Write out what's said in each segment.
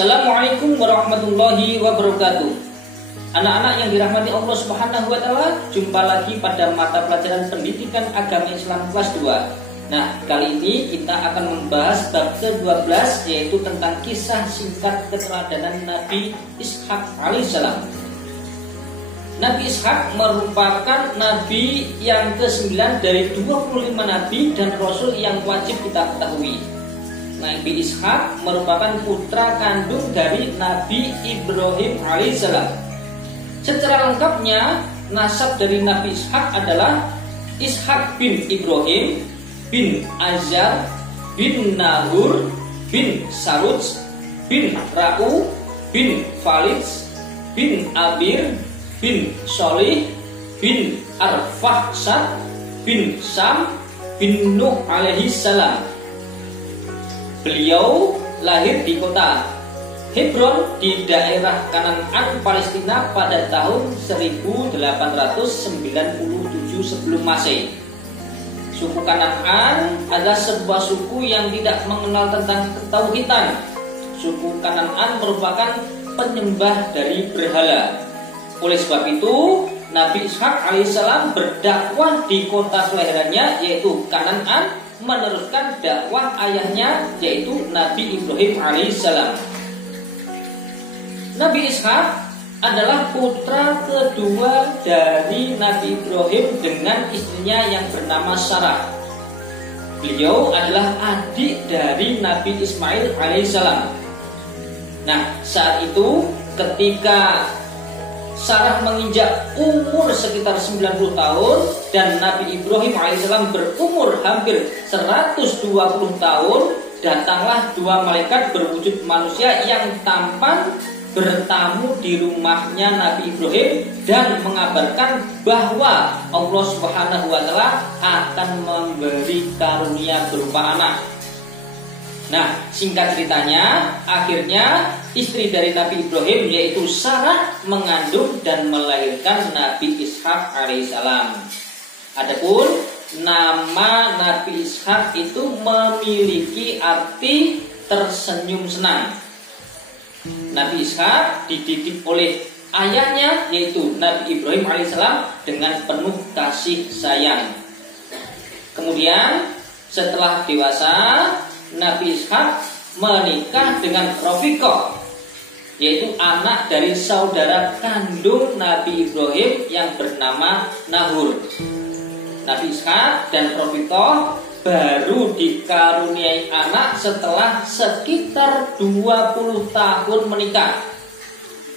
Assalamualaikum warahmatullahi wabarakatuh. Anak-anak yang dirahmati Allah Subhanahu wa taala, jumpa lagi pada mata pelajaran Pendidikan Agama Islam kelas 2. Nah, kali ini kita akan membahas bab ke-12, yaitu tentang kisah singkat keteladanan Nabi Ishak alaihissalam. Nabi Ishak merupakan nabi yang ke-9 dari 25 nabi dan rasul yang wajib kita ketahui. Nabi Ishak merupakan putra kandung dari Nabi Ibrahim alaihissalam. Secara lengkapnya, nasab dari Nabi Ishak adalah Ishak bin Ibrahim bin Azar bin Nahur bin Saruj bin Ra'u bin Falid bin Abir bin Solih bin Arfahsad bin Sam bin Nuh alaihi salam. Beliau lahir di kota Hebron di daerah Kanaan, Palestina pada tahun 1897 sebelum Masehi. Suku Kanaan adalah sebuah suku yang tidak mengenal tentang ketauhidan. Suku Kanaan merupakan penyembah dari berhala. Oleh sebab itu, Nabi Ishak alaihissalam berdakwah di kota kelahirannya, yaitu Kanaan, meneruskan dakwah ayahnya, yaitu Nabi Ibrahim alaihissalam. Nabi Ishak adalah putra kedua dari Nabi Ibrahim dengan istrinya yang bernama Sarah. Beliau adalah adik dari Nabi Ismail alaihissalam. Nah, saat itu ketika Sarah menginjak umur sekitar 90 tahun dan Nabi Ibrahim alaihissalam berumur hampir 120 tahun, datanglah dua malaikat berwujud manusia yang tampan bertamu di rumahnya Nabi Ibrahim dan mengabarkan bahwa Allah Subhanahu wa taala akan memberi karunia berupa anak. Nah, singkat ceritanya, akhirnya istri dari Nabi Ibrahim yaitu Sarah mengandung dan melahirkan Nabi Ishak alaihissalam. Adapun nama Nabi Ishak itu memiliki arti tersenyum senang. Nabi Ishak dididik oleh ayahnya yaitu Nabi Ibrahim alaihissalam dengan penuh kasih sayang. Kemudian setelah dewasa, Nabi Ishak menikah dengan Rafiqah, yaitu anak dari saudara kandung Nabi Ibrahim yang bernama Nahur. Nabi Ishak dan Rafiqah baru dikaruniai anak setelah sekitar 20 tahun menikah.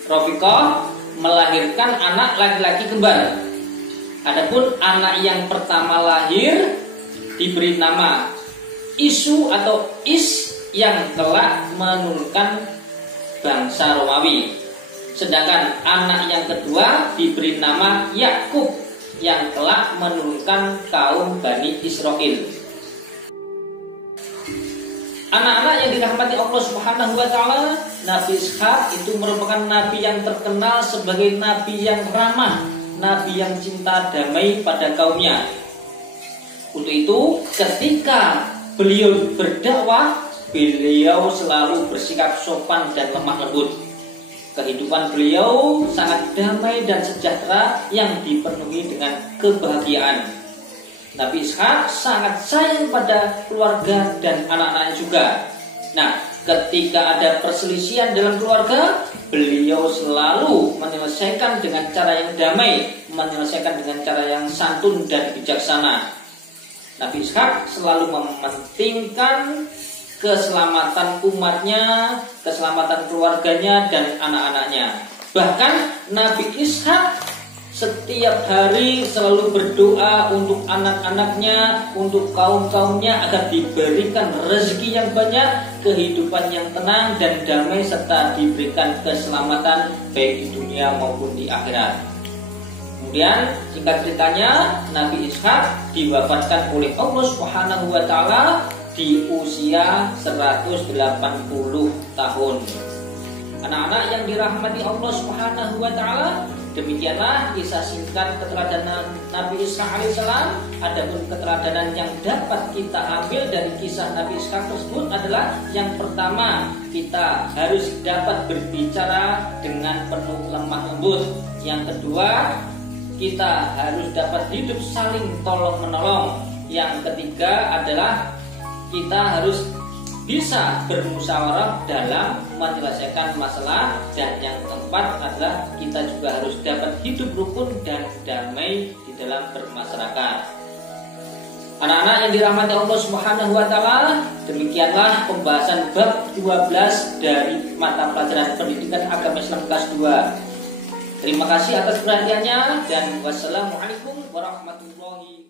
Rafiqah melahirkan anak laki-laki kembar. Adapun anak yang pertama lahir diberi nama Isu atau Is yang kelak menurunkan bangsa Romawi. Sedangkan anak yang kedua diberi nama Yakub yang kelak menurunkan kaum Bani Israel. Anak-anak yang dirahmati Allah Subhanahu wa taala, Nabi Ishak itu merupakan nabi yang terkenal sebagai nabi yang ramah, nabi yang cinta damai pada kaumnya. Untuk itu, ketika beliau berdakwah, beliau selalu bersikap sopan dan lemah lembut. Kehidupan beliau sangat damai dan sejahtera yang dipenuhi dengan kebahagiaan. Nabi Ishak sangat sayang pada keluarga dan anak-anaknya juga. Nah, ketika ada perselisihan dalam keluarga, beliau selalu menyelesaikan dengan cara yang damai, menyelesaikan dengan cara yang santun dan bijaksana. Nabi Ishak selalu mementingkan keselamatan umatnya, keselamatan keluarganya dan anak-anaknya. Bahkan Nabi Ishak setiap hari selalu berdoa untuk anak-anaknya, untuk kaum-kaumnya agar diberikan rezeki yang banyak, kehidupan yang tenang dan damai serta diberikan keselamatan baik di dunia maupun di akhirat. Kemudian singkat ceritanya, Nabi Ishak diwafatkan oleh Allah Subhanahu wa taala di usia 180 tahun. Anak-anak yang dirahmati Allah Subhanahu wa taala, Demikianlah kisah singkat keteladanan Nabi Ishak alaihissalam. Adapun keteladanan yang dapat kita ambil dari kisah Nabi Ishak tersebut adalah yang pertama, kita harus dapat berbicara dengan penuh lemah lembut. Yang kedua, kita harus dapat hidup saling tolong menolong. Yang ketiga adalah kita harus bisa bermusyawarah dalam menyelesaikan masalah. Dan yang keempat adalah kita juga harus dapat hidup rukun dan damai di dalam bermasyarakat. Anak-anak yang dirahmati Allah Subhanahu wa taala, demikianlah pembahasan bab 12 dari mata pelajaran Pendidikan Agama Islam kelas 2. Terima kasih atas perhatiannya dan wassalamualaikum warahmatullahi wabarakatuh.